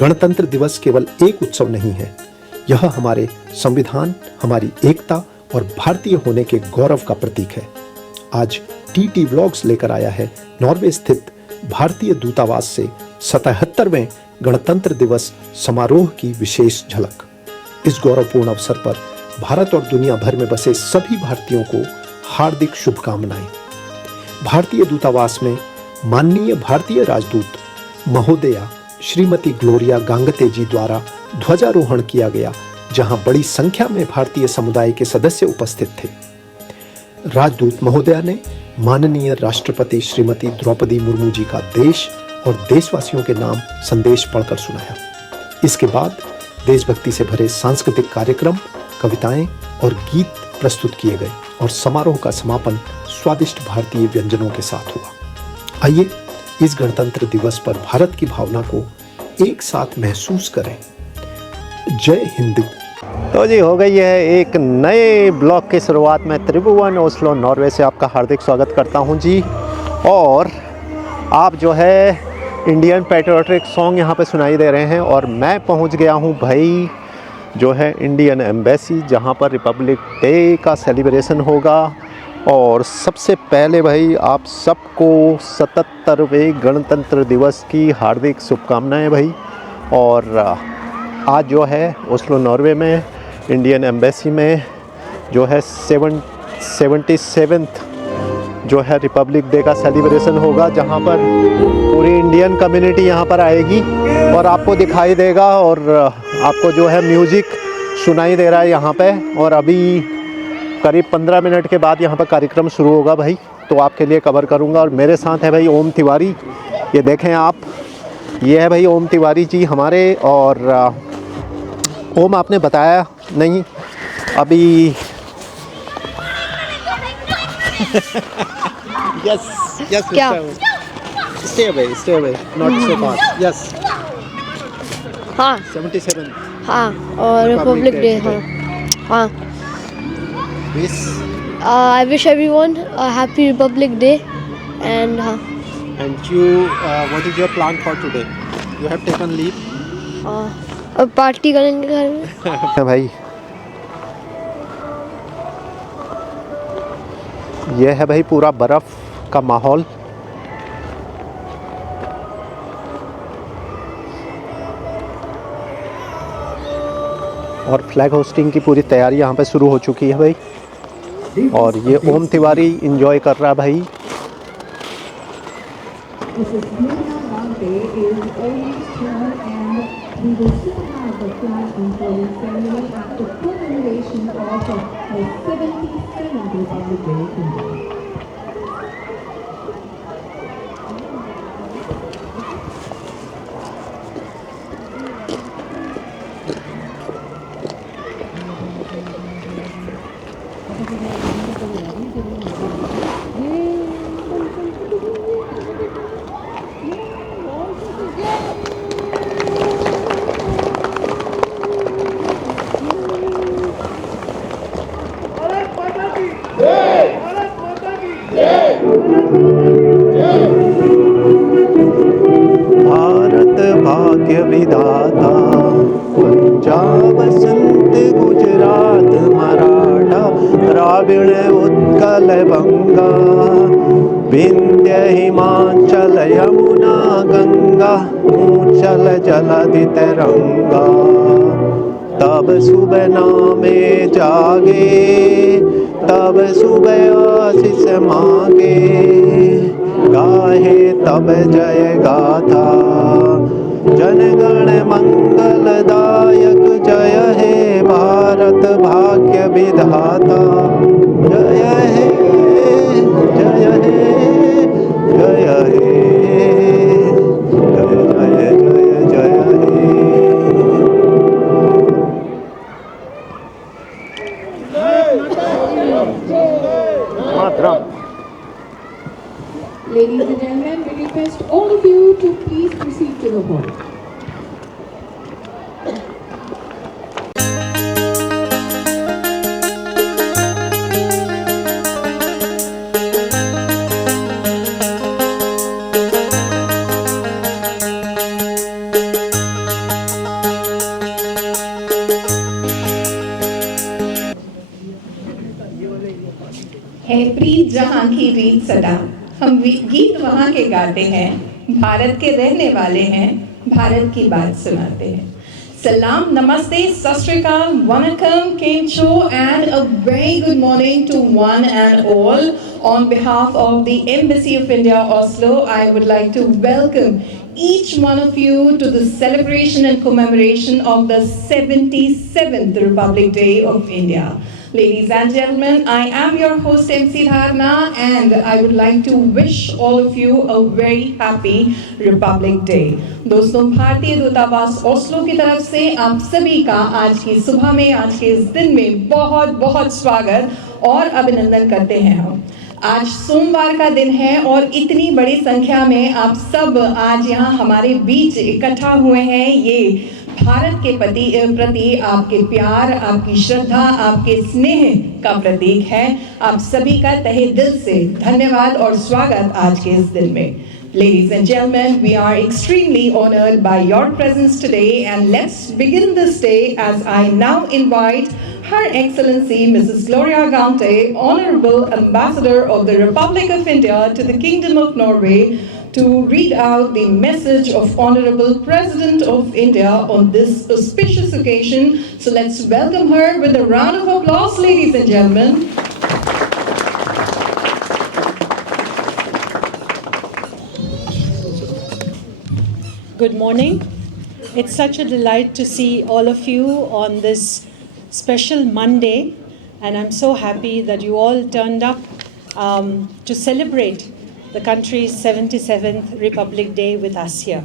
गणतंत्र दिवस केवल एक उत्सव नहीं है, यह हमारे संविधान, हमारी एकता और भारतीय होने के गौरव का प्रतीक है। आज टीटी व्लॉग्स लेकर आया है नॉर्वे स्थित भारतीय दूतावास से 77वें गणतंत्र दिवस समारोह की विशेष झलक। इस गौरवपूर्ण अवसर पर भारत और दुनिया भर में बसे सभी भारतीयों को हार्दिक शुभकामनाएं। भारतीय दूतावास में माननीय भारतीय राजदूत महोदया श्रीमती ग्लोरिया गांगते जी द्वारा ध्वजारोहण किया गया, जहां बड़ी संख्या में भारतीय समुदाय के सदस्य उपस्थित थे। राजदूत महोदया ने माननीय राष्ट्रपति श्रीमती द्रौपदी मुर्मू जी का देश और देशवासियों के नाम संदेश पढ़कर सुनाया। इसके बाद देशभक्ति से भरे सांस्कृतिक कार्यक्रम, कविताएं और गीत प्रस्तुत किए गए और समारोह का समापन स्वादिष्ट भारतीय व्यंजनों के साथ हुआ। आइए इस गणतंत्र दिवस पर भारत की भावना को एक साथ महसूस करें। जय हिंद। तो जी हो गई है एक नए ब्लॉग की शुरुआत में त्रिभुवन ओस्लो नॉर्वे से आपका हार्दिक स्वागत करता हूं जी। और आप जो है इंडियन पैट्रियोटिक सॉन्ग यहाँ पे सुनाई दे रहे हैं और मैं पहुँच गया हूँ भाई जो है इंडियन एम्बेसी, जहाँ पर रिपब्लिक डे का सेलिब्रेशन होगा। और सबसे पहले भाई आप सबको 77वें गणतंत्र दिवस की हार्दिक शुभकामनाएं भाई। और आज जो है ओस्लो नॉर्वे में इंडियन एम्बेसी में जो है 77th जो है रिपब्लिक डे का सेलिब्रेशन होगा, जहां पर पूरी इंडियन कम्युनिटी यहां पर आएगी और आपको दिखाई देगा और आपको जो है म्यूज़िक सुनाई दे रहा है यहाँ पे। और अभी करीब 15 मिनट के बाद यहाँ पर कार्यक्रम शुरू होगा भाई, तो आपके लिए कवर करूँगा। और मेरे साथ है भाई ओम तिवारी, ये देखें आप, ये है भाई ओम तिवारी जी हमारे। और ओम आपने बताया नहीं अभी यस यस क्या? Stay away not so fast. Yes हाँ 77 हाँ और रिपब्लिक डे हाँ wish I wish everyone a happy Republic Day and हाँ and you what is your plan for today? You have taken leave? अब party करेंगे घर में। भाई ये है भाई पूरा बर्फ़ का माहौल। और फ्लैग होस्टिंग की पूरी तैयारी यहाँ पे शुरू हो चुकी है भाई। और ये ओम तिवारी एंजॉय कर रहा है भाई। भारत भाग्य विधाता, पंजाब सिंध गुजरात मराठा, द्राविड़ उत्कल बंगा, विंध्य हिमाचल यमुना गंगा, ऊंचल जलधि तरंगा। तब सुबह नामे जागे, तब सुबह आशीष मांगे, गाहे तब जय गाथा, जनगण मंगलदायक जय हे भारत भाग्य विधाता। जय हे जय हे जय हे जय जय जय जय हे। मातरम। Ladies and gentlemen, we request all of you to please proceed to the hall. प्रीत जहाँ की रीत सदा। हम गीत वहाँ के गाते हैं, भारत के रहने वाले हैं, भारत की बात सुनाते हैं। Salam, Namaste, Sat Sri Akal, Vanakkam, Kemcho, and a very good morning to one and all. On behalf of the Embassy of India, Oslo, I would like to welcome each one of you to the celebration and commemoration of the 77th Republic Day of India. Ladies and gentlemen, I am your host MC Dharna, and I would like to wish all of you a very happy Republic Day. दोस्तों, भारतीय दूतावास Oslo की तरफ से आप सभी का आज की सुबह में, आज के इस दिन में बहुत बहुत स्वागत और अभिनंदन करते हैं हम। आज सोमवार का दिन है और इतनी बड़ी संख्या में आप सब आज यहाँ हमारे बीच इकट्ठा हुए हैं। ये भारत के प्रति आपके प्यार, आपकी श्रद्धा, आपके स्नेह का प्रतीक है। आप सभी का तहे दिल से धन्यवाद और स्वागत आज के इस दिन में। Ladies and gentlemen, we are extremely honored by your presence today, and let's begin this day as I now invite Her Excellency Mrs. Gloria Gante, Honorable Ambassador of the Republic of India to the Kingdom of Norway, to read out the message of Honorable President of India on this auspicious occasion. So let's welcome her with a round of applause, ladies and gentlemen. Good morning. It's such a delight to see all of you on this special Monday, and I'm so happy that you all turned up to celebrate the country's 77th Republic Day with us here.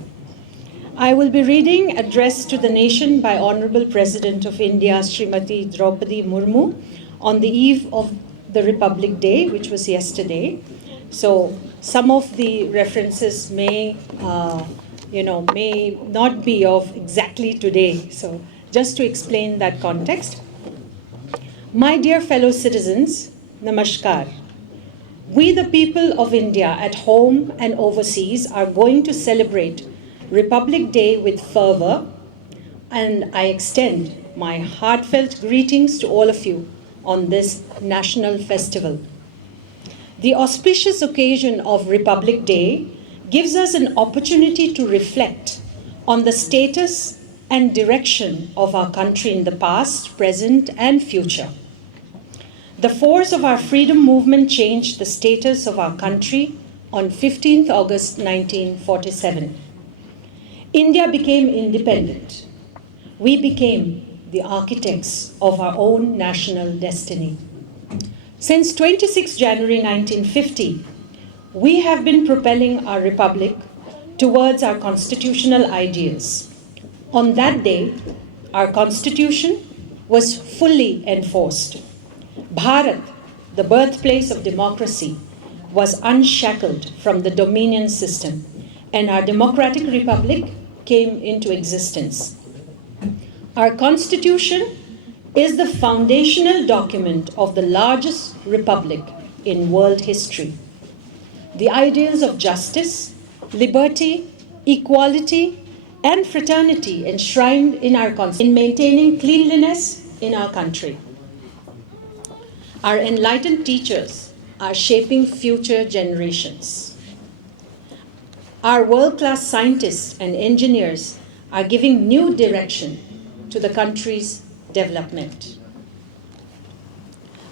I will be reading Address to the Nation by Honorable President of India, Srimati Draupadi Murmu, on the eve of the Republic Day, which was yesterday. So some of the references may not be of exactly today. So just to explain that context. My dear fellow citizens, Namaskar. We the people of India at home and overseas are going to celebrate Republic Day with fervor, and I extend my heartfelt greetings to all of you on this national festival. The auspicious occasion of Republic Day gives us an opportunity to reflect on the status and direction of our country in the past, present, and future. The force of our freedom movement changed the status of our country on 15th August 1947. India became independent. We became the architects of our own national destiny. Since 26 January 1950, we have been propelling our republic towards our constitutional ideals. On that day, our constitution was fully enforced. Bharat, the birthplace of democracy, was unshackled from the dominion system, and our democratic republic came into existence. Our constitution is the foundational document of the largest republic in world history. The ideals of justice, liberty, equality, and fraternity enshrined in our Constitution, in maintaining cleanliness in our country. Our enlightened teachers are shaping future generations. Our world-class scientists and engineers are giving new direction to the country's development.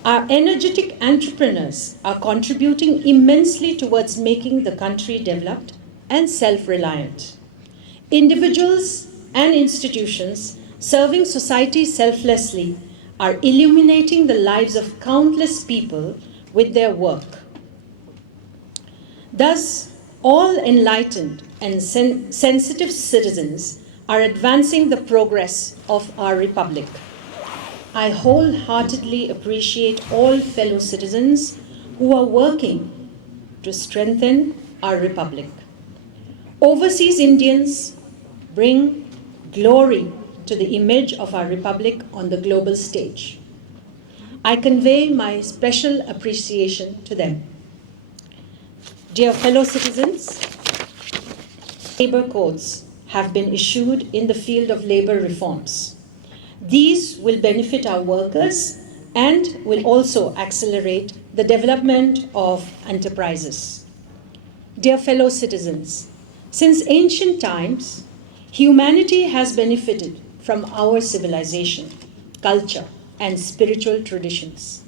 Our energetic entrepreneurs are contributing immensely towards making the country developed and self-reliant. Individuals and institutions serving society selflessly are illuminating the lives of countless people with their work. Thus, all enlightened and sensitive citizens are advancing the progress of our republic. I wholeheartedly appreciate all fellow citizens who are working to strengthen our republic. Overseas Indians bring glory to the image of our republic on the global stage. I convey my special appreciation to them. Dear fellow citizens, labor codes have been issued in the field of labor reforms. These will benefit our workers and will also accelerate the development of enterprises. Dear fellow citizens, since ancient times, humanity has benefited from our civilization, culture, and spiritual traditions.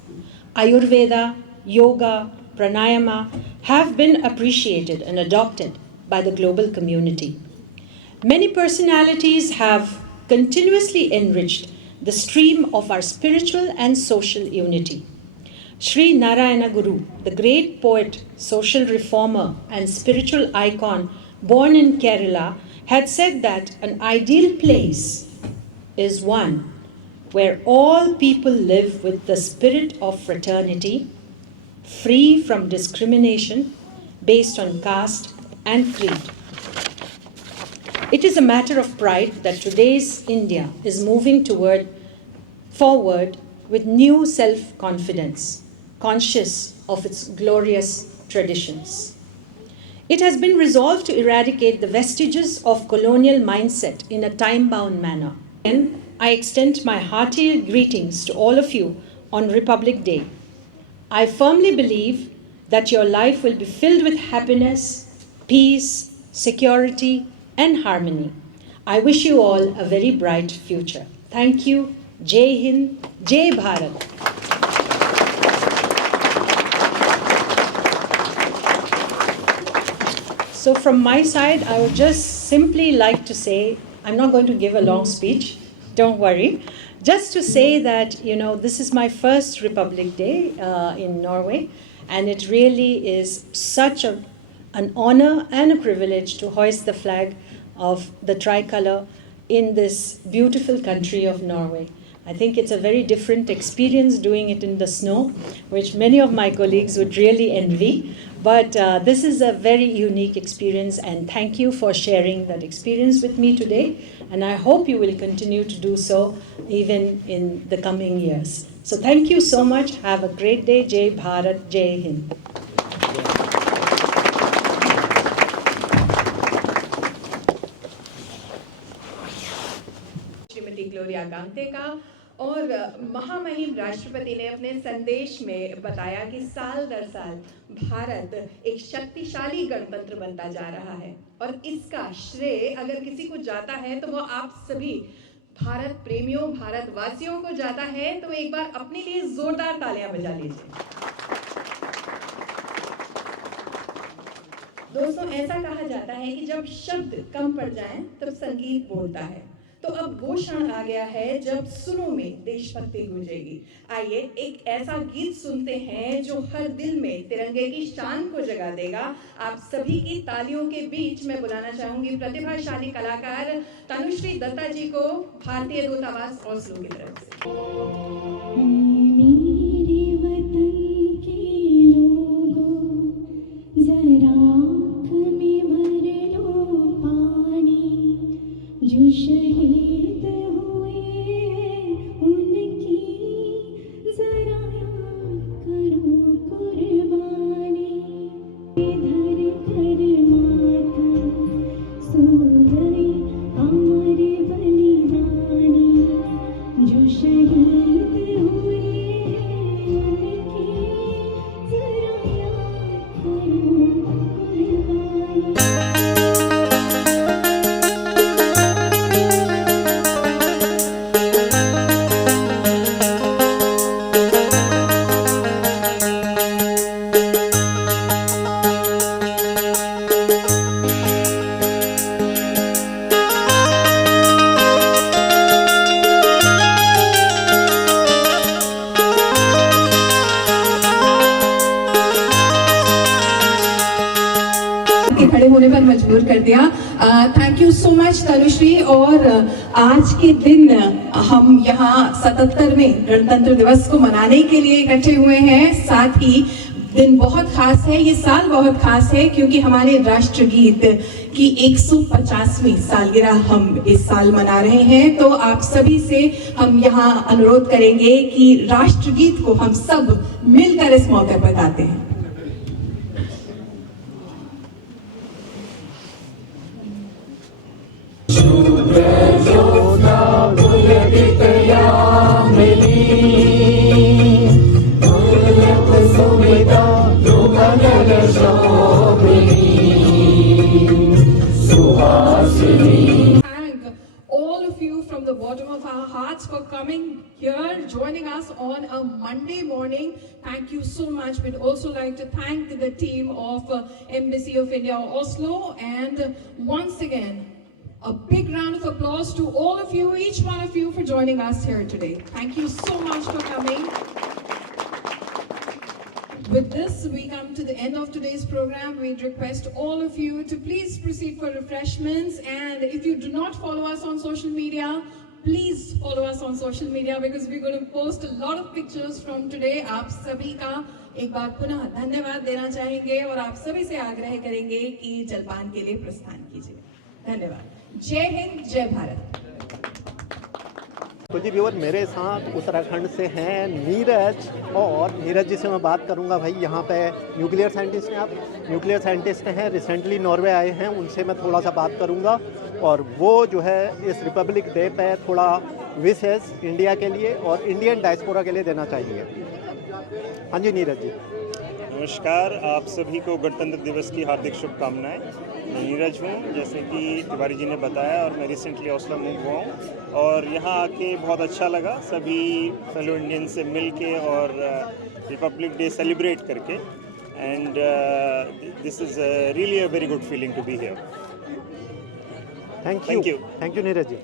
Ayurveda, yoga, pranayama have been appreciated and adopted by the global community. Many personalities have continuously enriched the stream of our spiritual and social unity. Sri Narayana Guru, the great poet, social reformer, and spiritual icon born in Kerala, had said that an ideal place is one where all people live with the spirit of fraternity, free from discrimination based on caste and creed. It is a matter of pride that today's India is moving forward with new self-confidence, conscious of its glorious traditions. It has been resolved to eradicate the vestiges of colonial mindset in a time-bound manner. And I extend my hearty greetings to all of you on Republic Day. I firmly believe that your life will be filled with happiness, peace, security, and harmony. I wish you all a very bright future. Thank you. Jai Hind, Jai Bharat. So from my side, I would just simply like to say, I'm not going to give a long speech, don't worry. Just to say that, this is my first Republic Day in Norway, and it really is such an honor and a privilege to hoist the flag of the tricolor in this beautiful country of Norway. I think it's a very different experience doing it in the snow, which many of my colleagues would really envy. But this is a very unique experience, and thank you for sharing that experience with me today. And I hope you will continue to do so even in the coming years. So thank you so much. Have a great day. Jai Bharat, Jai Hind. Shrimati Gloria गांते का और महामहिम राष्ट्रपति ने अपने संदेश में बताया कि साल दर साल भारत एक शक्तिशाली गणतंत्र बनता जा रहा है, और इसका श्रेय अगर किसी को जाता है तो वो आप सभी भारत प्रेमियों, भारतवासियों को जाता है। तो एक बार अपने लिए जोरदार तालियां बजा लीजिए। दोस्तों, ऐसा कहा जाता है कि जब शब्द कम पड़ जाएं तब संगीत बोलता है। तो अब वो क्षण आ गया है जब सुरों में देशभक्ति गूंजेगी। आइए एक ऐसा गीत सुनते हैं जो हर दिल में तिरंगे की शान को जगा देगा। आप सभी की तालियों के बीच मैं बुलाना चाहूंगी प्रतिभाशाली कलाकार तनुश्री दत्ता जी को, भारतीय दूतावास ओस्लो की तरफ से। मेरे वतन के लोगों, जरा आँख में भर लो पानी, जो शहीद हुए हैं उनकी जरा याद करो कुर्बानी। धर कर माथा सो गई अमर बलिदानी, जो शहीद हुए हैं उनकी जरा याद करो कुर्बानी। खड़े होने पर मजबूर कर दिया। Thank you so much Tanushree. और आज के दिन हम यहाँ 77वें गणतंत्र दिवस को मनाने के लिए इकट्ठे हुए हैं। साथ ही दिन बहुत खास है, ये साल बहुत खास है क्योंकि हमारे राष्ट्रगीत की 150वीं सालगिरह हम इस साल मना रहे हैं। तो आप सभी से हम यहाँ अनुरोध करेंगे कि राष्ट्रगीत को हम सब मिलकर इस मौके पर गाते हैं। जोधा पुलकित Yamini all of you from the bottom of our hearts for coming here, joining us on a Monday morning. Thank you so much. We'd also like to thank the team of Embassy of India Oslo, and once again, a big round of applause to all of you, each one of you, for joining us here today. Thank you so much for coming. With this, we come to the end of today's program. We'd request all of you to please proceed for refreshments. And if you do not follow us on social media, please follow us on social media, because we're going to post a lot of pictures from today. आप सभी का एक बार पुनः धन्यवाद देना चाहेंगे और आप सभी से आग्रह करेंगे कि जलपान के लिए प्रस्थान कीजिए। धन्यवाद। जय हिंद, जय भारत। तो जी व्यूअर, मेरे साथ उत्तराखंड से हैं नीरज, और नीरज जी से मैं बात करूंगा। भाई यहाँ पे न्यूक्लियर साइंटिस्ट हैं, आप न्यूक्लियर साइंटिस्ट हैं, रिसेंटली नॉर्वे आए हैं, उनसे मैं थोड़ा सा बात करूंगा और वो जो है इस रिपब्लिक डे पे थोड़ा विशेष इंडिया के लिए और इंडियन डायस्पोरा के लिए देना चाहिए। हाँ जी नीरज जी। नमस्कार, आप सभी को गणतंत्र दिवस की हार्दिक शुभकामनाएं। मैं नीरज हूँ, जैसे कि तिवारी जी ने बताया, और मैं रिसेंटली ओस्लो मूव हुआ हूँ और यहाँ आके बहुत अच्छा लगा सभी फेलो इंडियन से मिल के और रिपब्लिक डे सेलिब्रेट करके। And this is really a very good feeling to be here. Thank you Neeraj ji.